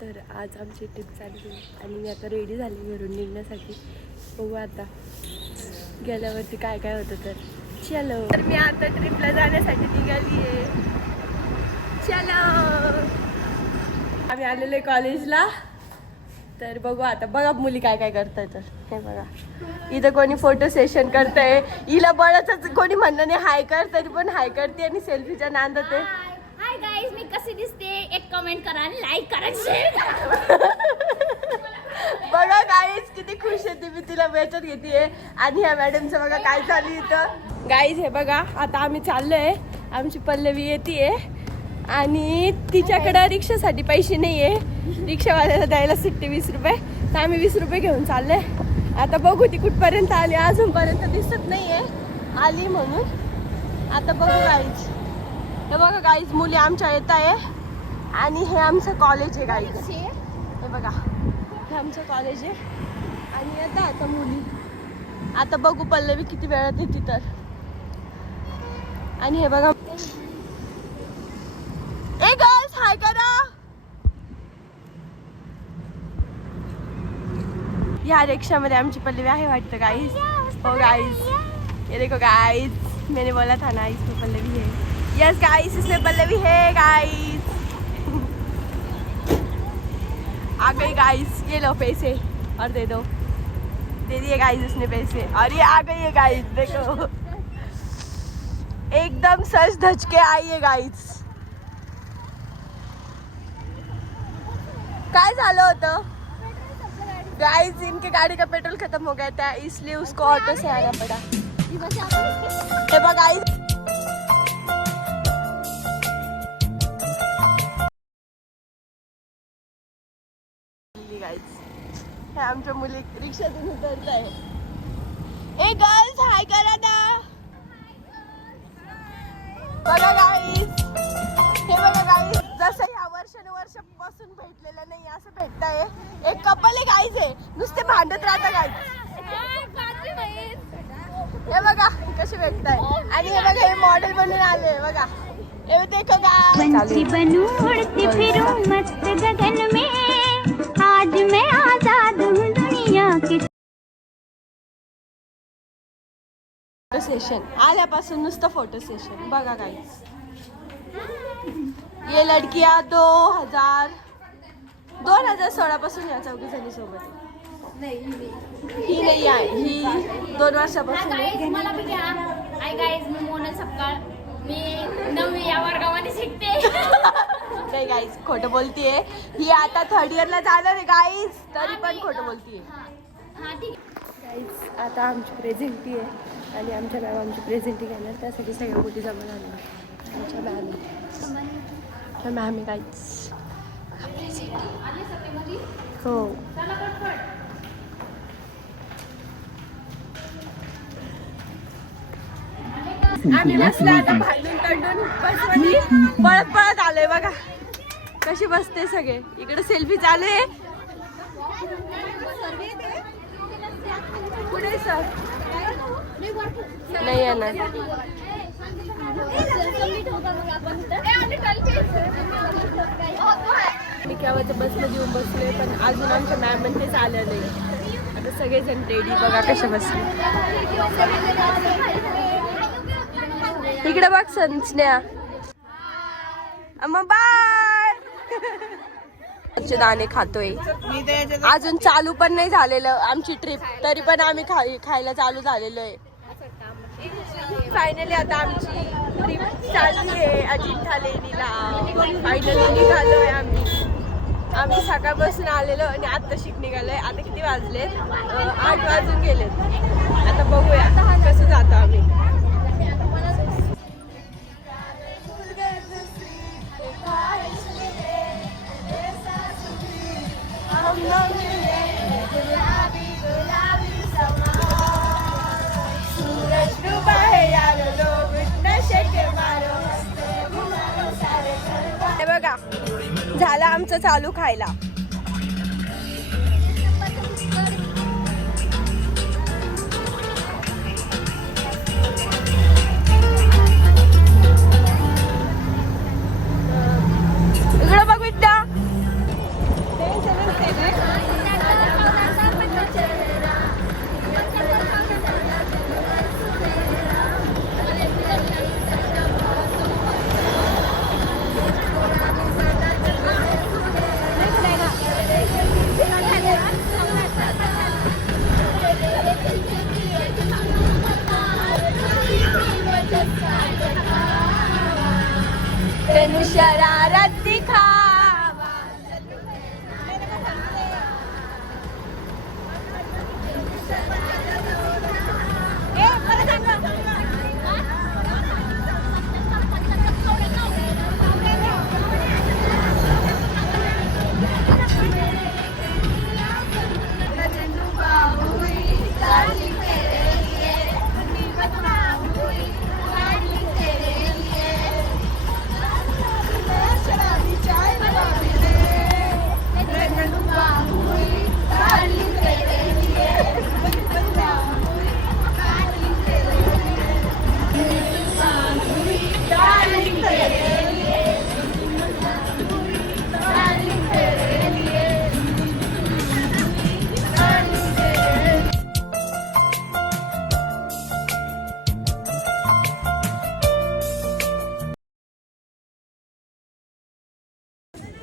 तर आज आमची ट्रिप चालली आहे आणि मी आता रेडी झाली घरून निघण्यासाठी. बघू आता गेल्यावरती काय काय होतं. तर चलो, तर मी आता ट्रिपला जाण्यासाठी निघाली आहे. चलो, आम्ही आलेलो आहे कॉलेजला. तर बघू आता, बघा मुली काय काय करताय. तर हे बघा, इथं कोणी फोटो सेशन करतंय. हिला बळच कोणी म्हणणं नाही हाय कर, तरी पण हाय करते आणि सेल्फीच्या नांदत आहे. हाय गाइस, मी कशी दिसते एक कमेंट करा आणि लाईक करा, शेअर करा. बघा गाईज किती खुश आहे ती, मी तिला वेचत घेते. आणि ह्या मॅडमचं बघा काय चालू इथं. गाईज हे बघा, आता आम्ही चाललोय. आमची पल्लवी येते आणि तिच्याकडे रिक्षासाठी पैसे नाही आहे. रिक्षावाल्याला द्यायला सुट्टे 20 रुपये, तर आम्ही 20 रुपये घेऊन चाललोय. आता बघू ती कुठपर्यंत आली, अजूनपर्यंत दिसत नाही आहे आली म्हणून. आता बघू गाईज. हे बघा गाईज, मुली आमच्या येत आहे आणि हे आमचं कॉलेज आहे गाईज. हे बघा, हे आमचं कॉलेज आहे आणि येतं आता मुली. आता बघू पल्लवी किती वेळात येते तर. आणि हे बघा, ए गर्ल्स हाय करा. या रिक्षामध्ये आमची पल्लवी आहे वाटतं गाईज. हो गाईज, ये देखो गाईज, मैंने बोला था ना इसमें पल्लवी है. यस गाइस, इसमें पल्लवी है गाइस. आ गई गाइस, ये लो पैसे और दे दो. दे दिए गाइस उसने पैसे और ये आ गई है गाइस. देखो एकदम सच धज के आई है गाइस. काय झालं होतं गाइस, इनके गाड़ी का पेट्रोल खत्म हो गया था, इसलिए उसको ऑटो से आना पड़ा. हे बघ गाइस, हे आमच्या मुली रिक्षातून उतरत आहे. ए गर्ल्स हाय करा ना. बघा गाईस, हे बघा गाईस, जसं या वर्षानुवर्षापासून भेटलेलं नाही असं भेटताय. एक कपल आहे गाईस, आहे नुसते भांडत राहता गाईस. हे बघा कसे भेटताय. आणि हे बघा, हे मॉडेल बनून आले बघा. हे देखो पंछी बनूं उड़ती फिरूं मस्त गगन में, आज मैं आजाद हूँ दुनिया के. फोटो सेशन आल्यापासून नुसतं फोटो सेशन बघा गाईस. ये लडकिया 2016 पासून या 4 जणी सोबत आहे. ही नाही आहे, ही 2 वर्षापासून. मला बी घ्या. हाय गाइस, मी मोनल सपकाळ, मी 9वी या वर्गामध्ये शिकते. नाही गाईज, खोटं बोलतीये. ही आता 3rd इयरला जाणार आहे गाईज, तरी पण खोटं बोलतीये. गाईज, आता आमची प्रेझेंटी आहे आणि आमच्या मॅम आमची प्रेझेंटी घेणार, त्यासाठी सगळ्या मुली जमा झाल्या. आमच्या मॅम आहे गाईज. हो, आम्ही बसलो आता भांडून काढून बसमध्ये पळत पळत आलोय. बघा कशी बसते सगळे. इकडे सेल्फी चालू आहे. पुढे सर नाही येणार. मी केव्हाचं बसमध्ये येऊन बसले, पण अजून आमच्या मॅम म्हणतेच आलं नाही. आता सगळेजण रेडी. बघा कशा बसले. इकडे बघ स्नेहा. मग बाय. दाणे खातोय. अजून चालू पण नाही झालेलं आमची ट्रिप, तरी पण आम्ही खायला चालू झालेलो आहे. फायनली आता आमची ट्रिप चालली आहे अजिंठा लेणीला. फायनली निघालोय आम्ही सकाळपासून आलेलो आणि आता निघालोय. आता किती वाजले? 8 वाजून गेले. आता बघूया कसं जातो आम्ही. हे बघा, झालं आमचं चालू खायला. इकडं बघ विद्या. जणू शरारत दिखावा.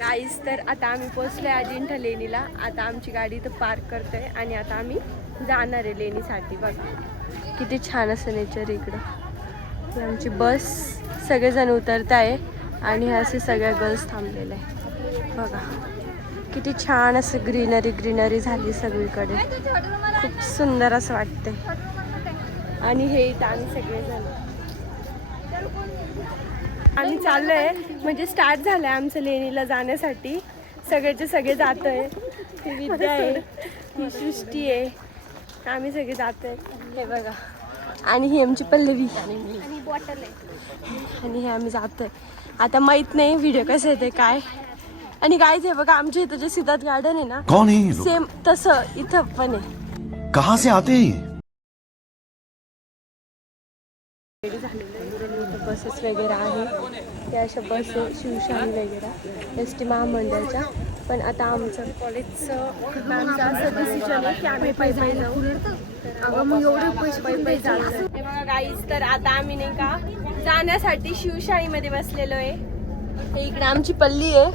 गाईस तर आता आम्ही पोचलोय अजिंठा लेणीला. आता आमची गाडी इथं पार्क करतोय आणि आता आम्ही जाणार आहे लेणीसाठी. बघा किती छान असं नेचर इकडं. ही आमची बस, सगळेजण उतरत आहे आणि असे सगळ्या गर्ल्स थांबलेले आहे. बघा किती छान असं ग्रीनरी झाली सगळीकडे. खूप सुंदर असं वाटतंय. आणि हे इथं आम्ही सगळेजण आम्ही चाललोय, म्हणजे स्टार्ट झालंय आमचं लेणीला जाण्यासाठी. सगळेचे सगळे जातोय. ही विद्या आहे, ही सृष्टी आहे, आम्ही सगळे जातोय. हे बघा, आणि ही आमची पल्लवी आणि बॉटल आहे. आणि हे आम्ही जातोय. आता माहित नाही व्हिडिओ कसं येते काय. आणि गाईज हे बघा, आमच्या इथं जे सिद्धार्थ गार्डन आहे ना, कौन है ये लोग? सेम तसं इथं पण आहे. कहाँ से आते हैं? बसेस वगैरे आहे, त्या अशा बस आहे, शिवशाही वगैरे एस टी महामंडळाच्या. पण आता आमचं कॉलेजचं आमचं असं डिसिजन आहे की आम्ही पायी जाऊ. अगं मग एवढे पैसे पायी चालतं. हे बघा गाईज, तर आता आम्ही नाही का जाण्यासाठी शिवशाहीमध्ये बसलेलो आहे. हे इकडं आमची पल्ली आहे,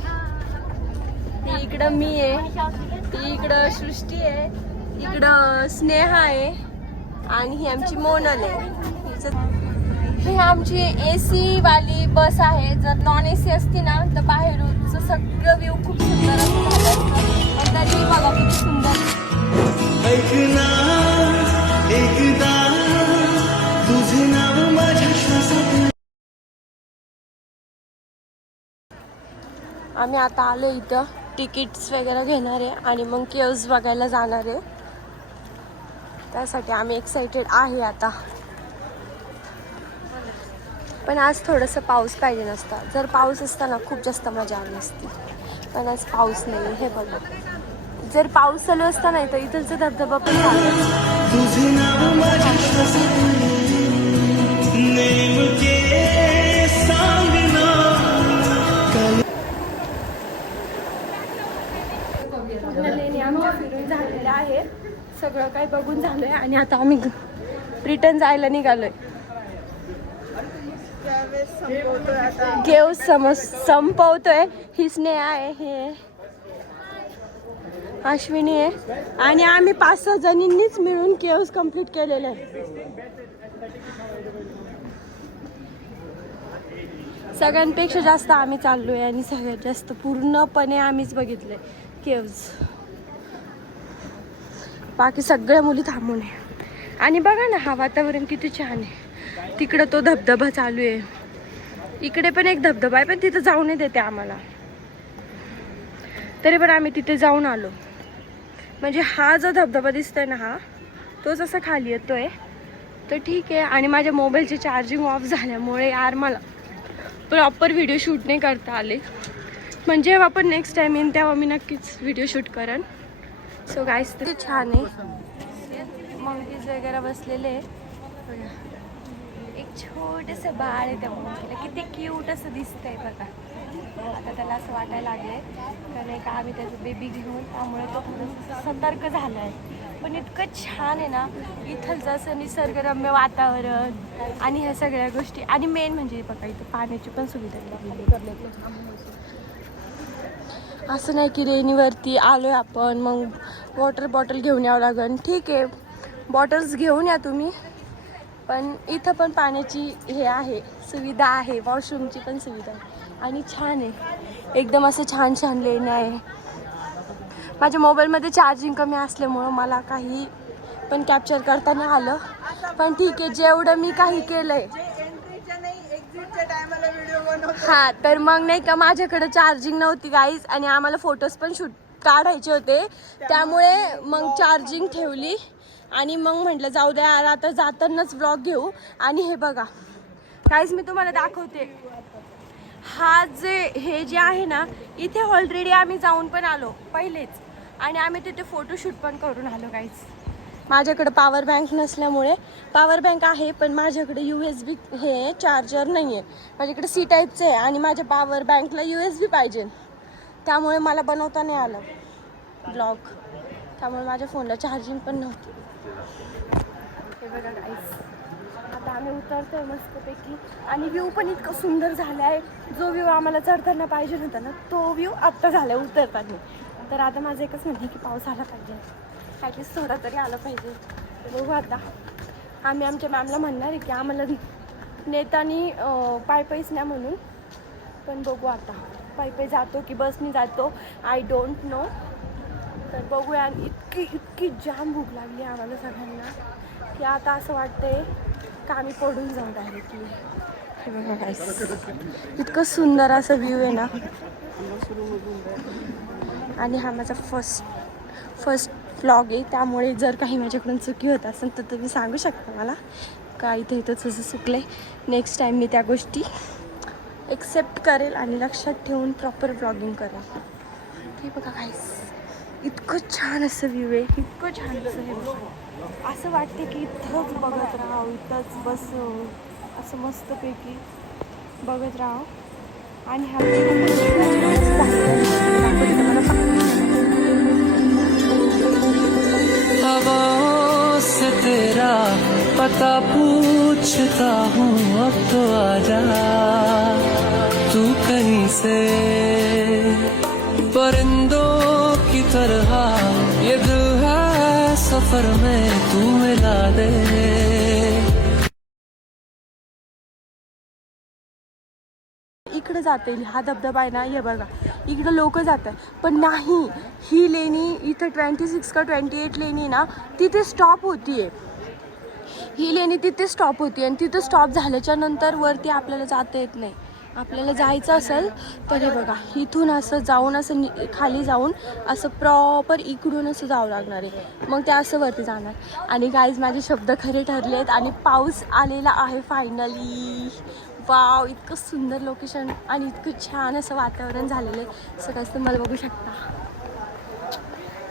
ही इकडं मी आहे, ही इकडं सृष्टी आहे, इकडं स्नेहा आहे आणि ही आमची मोनल आहे. ही आमची AC वाली बस आहे. जर नॉन AC असती ना तर बाहेरचं सगळं व्ह्यू खूप सुंदर असं झालं असतं. पण तरी बघा किती सुंदर. आम्ही आता आलो इथं, तिकीट्स वगैरे घेणार आहे आणि मग केव्स बघायला जाणार आहे. त्यासाठी आम्ही एक्साइटेड आहे आता. पण आज थोडंसं पाऊस पाहिजे नसता. जर पाऊस असता ना खूप जास्त मजा आली असती. पण आज पाऊस नाही. हे बघा, जर पाऊस चालू असता नाही तर इथलचा धबधबा पण आमच्या फिरून झालेलं आहे. सगळं काही बघून झालंय आणि आता आम्ही रिटर्न जायला निघालोय. केव संपवतोय. ही स्नेहा आहे, हे अश्विनी आहे आणि आम्ही 5-6 जणींनीच मिळून केव्स कम्प्लीट केलेले आहे. सगळ्यांपेक्षा जास्त आम्ही चाललोय आणि सगळ्यात जास्त पूर्णपणे आम्हीच बघितले केव्स. बाकी सगळ्या मुली थांबून आहे. आणि बघा ना, हा वातावरण किती छान आहे. तिकडं तो धबधबा चालू आहे, इकडे पण एक धबधबा आहे, पण तिथं जाऊ नाही देते आम्हाला. तरी पण आम्ही तिथे जाऊन आलो. म्हणजे हा जो धबधबा दिसतोय ना, हा तोच असा खाली येतोय. तर ठीक आहे. आणि माझ्या मोबाईलची चार्जिंग ऑफ झाल्यामुळे यार मला प्रॉपर व्हिडिओ शूट नाही करता आले. म्हणजे जेव्हा आपण नेक्स्ट टाइम येईन तेव्हा मी नक्कीच व्हिडिओ शूट करेन. सो गाईस, ते छान आहे. मंकीज वगैरे बसलेले आहे. एक छोटंसं बाळ आहे त्या मंकीला, किती क्यूट असं दिसतंय बघा. आता त्याला असं वाटायला लागलंय कारण एक आम्ही त्याचं बेबी घेऊन, त्यामुळे तो थोडंसं सतर्क झाला आहे. पण इतकं छान आहे ना इथलचं असं निसर्गरम्य वातावरण आणि ह्या सगळ्या गोष्टी. आणि मेन म्हणजे बघा इथं पाण्याची पण सुविधा केलेली. असं नाही की रेनीवरती आलोय आपण मग वॉटर बॉटल घेऊन यावं लागेल. ठीक आहे, बॉटल्स घेऊन या तुम्ही, पण इथं पण पाण्याची हे आहे, सुविधा आहे, वॉशरूमची पण सुविधा आहे आणि छान आहे एकदम, असं छान छान लेण्या आहे. माझ्या मोबाईलमध्ये चार्जिंग कमी असल्यामुळं मला काही पण कॅप्चर करता नाही आलं, पण ठीक आहे, जेवढं मी काही केलंय. हा तर मग नाही का, माझ्याकडे चार्जिंग नव्हती गाईज आणि आम्हाला फोटोज पण शूट काढायचे होते, त्यामुळे मग चार्जिंग ठेवली आणि मग म्हटलं जाऊ द्या आता जातानाच ब्लॉग घेऊ. आणि हे बघा गाईज मी तुम्हाला दाखवते, हे जे आहे ना, इथे ऑलरेडी आम्ही जाऊन पण आलो पहिलेच आणि आम्ही तिथे फोटोशूट पण करून आलो गाईज. माझ्याकडे पॉवर बँक नसल्यामुळे, पॉवर बँक आहे पण माझ्याकडे USB हे चार्जर नाही आहे, माझ्याकडे C टाईपचं आहे आणि माझ्या पॉवर बँकला USB पाहिजे, त्यामुळे मला बनवता नाही आलं ब्लॉग, त्यामुळे माझ्या फोनला चार्जिंग पण नव्हती. हे बघा गाईस, आता आम्ही उतरतोय मस्तपैकी आणि व्ह्यू पण इतकं सुंदर झाला आहे. जो व्ह्यू आम्हाला चढताना पाहिजे होता ना, तो व्ह्यू आत्ता झाला आहे उतरताना. तर आता माझं एकच म्हणते की पाऊस आला पाहिजे, ॲटलीस्ट थोडा तरी आला पाहिजे. बघू आता, आम्ही आमच्या मॅमला म्हणणार आहे की आम्हाला नेतानी पायीच नाही म्हणून, पण बघू आता पायी जातो की बसनी जातो, आय डोंट नो. तर बघूया. आणि इतकी जाम भूक लागली आम्हाला सगळ्यांना की आता असं वाटतंय का आम्ही पडून जाऊ डायरेक्टली. हे बघा गाईस, इतकं सुंदर असं व्ह्यू आहे ना. आणि हा माझा फर्स्ट व्लॉग आहे, त्यामुळे जर काही माझ्याकडून चुकी होत असेल तर तुम्ही सांगू शकता मला का इथं तसं चुकलं आहे. नेक्स्ट टाईम मी त्या गोष्टी एक्सेप्ट करेल आणि लक्षात ठेवून प्रॉपर व्लॉगिंग करेल. हे बघा गाईस, इतकं छान असं व्ह्यू आहे, इतकं छान असं हे बघा, असं वाटते की इथंच बघत राहावं, इथंच बसू, असं मस्तपैकी बघत राहावं. आणि हा हवाओं से तेरा पता पूछता हूँ, अब तो आजा तू कहीं से, परिंदों की तरह ये दिल है सफर में, तू मिला दे. इकडे जाते, हा धबधबा आहे ना, हे बघा इकडं लोक जात आहे, पण नाही, ही लेणी इथं 26 का 28 लेणी ना, तिथे स्टॉप होतीये. ही लेणी तिथे स्टॉप होती आणि तिथं स्टॉप झाल्याच्या नंतर वरती आपल्याला जाता येत नाही. आपल्याला जायचं असेल तर हे बघा, इथून असं जाऊन असं खाली जाऊन असं प्रॉपर इकडून असं जावं लागणार आहे, मग ते असं वरती जाणार. आणि गाईज, माझे शब्द खरे ठरले आहेत आणि पाऊस आलेला आहे फायनली. वाव, इतकं सुंदर लोकेशन आणि इतकं छान असं वातावरण झालेलं आहे. सगळंच तुम्हाला बघू शकता,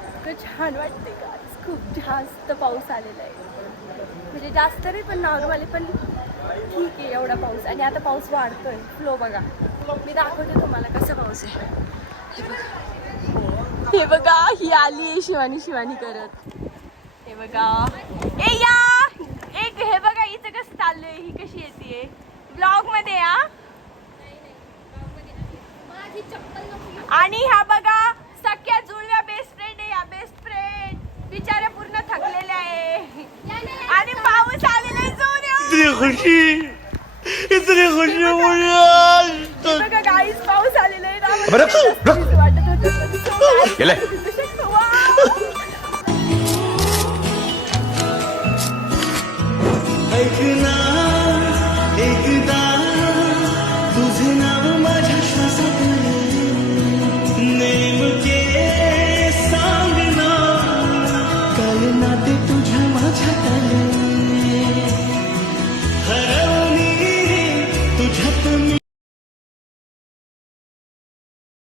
इतकं छान वाटते का. खूप जास्त पाऊस आलेला आहे, म्हणजे जास्त नाही पण नॉर्मली, पण ठीक आहे एवढा पाऊस. आणि आता पाऊस वाढतोय, फ्लो बघा, मी दाखवते तुम्हाला कसा पाऊस आहे. हे बघा, ही आली आहे शिवानी करत. हे बघा, ए या एक, हे बघा इथं कसं चाललंय, ही कशी येते ब्लॉग मध्ये. आणि ह्या बघा सख्या जुळव्या बेस्ट फ्रेंड आहे, या बेस्ट फ्रेंड बिचाऱ्या पूर्ण थकलेल्या आहे आणि पाऊस आलेला आहे जोरात. इतनी खुशी बघा गाईस, पाऊस आलेला आहे ना, ऐकना